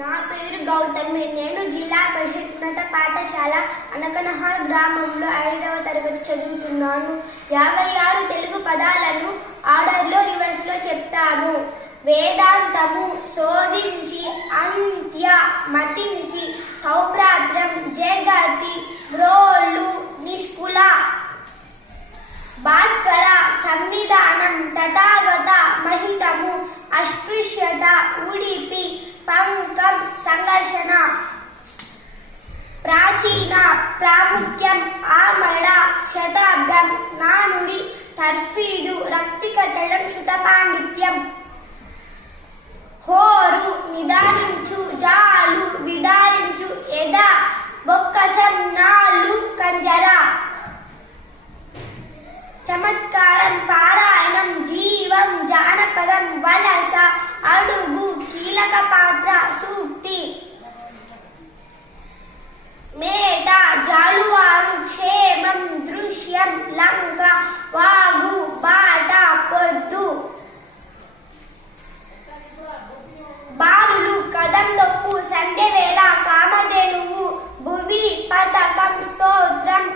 నా పేరు గౌతమి. నేను జిల్లా పరిషత్ ఉన్నత పాఠశాల అనకనహార్ గ్రామంలో ఐదవ తరగతి చదువుతున్నాను. యాభై ఆరు తెలుగు పదాలను ఆర్డర్లో రివర్స్లో చెప్తాను. వేదాంతము శోధించి అంత్య మతించి సౌభ్రాత్రం జగతి రోళ్ళు నిష్కుల. భాస్కర సంవిధానం తథాగత మహితము అస్పృశ్యత ఉడిపి పంకం సంఘర్షణ ప్రాచీన ప్రాముఖ్యం ఆమడ శతాబ్దం నానుడి తర్ఫీదు రక్తి కట్టడం శుత పాండిత్యం హోరు నిదానించు జాలు విదారించు ఎద బొక్కసం నాలు కంజరా చమత్కారం పారాయణం జీవం జానపదం వలస అడుగు కీలక పాత్ర సూక్తి మేట జాలువారు క్షేమం దృశ్యం లంక వాగు బాట పొద్దు బాలులు కదం నొక్కు సంధ్యవేళ కామధేనువు భువి పతకం స్తోత్రం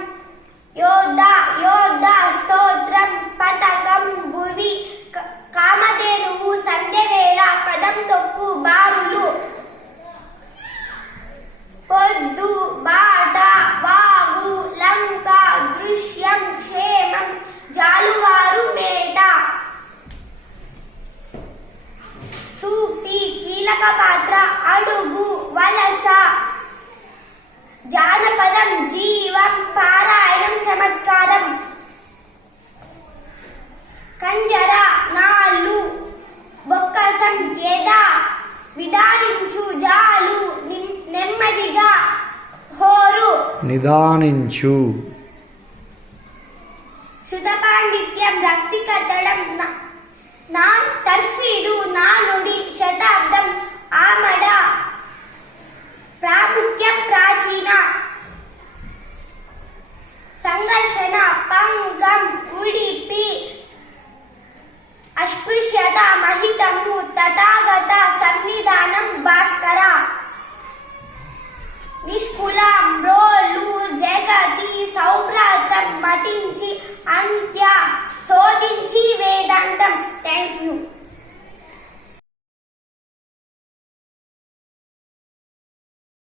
యోధ యోధ స్తోత్రం పతకం భువి క- కామధేనువు సంధ్యవేళ కదం తొక్కు బారులు పొద్దు బాట వాగు లంక దృశ్యం క్షేమం జాలువారు మేట. సూక్తి కీలక పాత్ర అడుగు వలస. జానపదం జీవం పారాయణం చమత్కారం. కంజర నాళ్ళు బొక్కసం గేదా నిదానించు. సుధపాండిత్యం రక్తి కట్టడం నా తర్ఫీదు నా నుడి శతాబ్దం ఆమడ ప్రాముఖ్యం ప్రాచీన సంఘర్షణ పంగం ఉడిపి అస్పృశ్యత మహితము తథాగత సన్నిధానం భాస్కర పాటించి అంత్య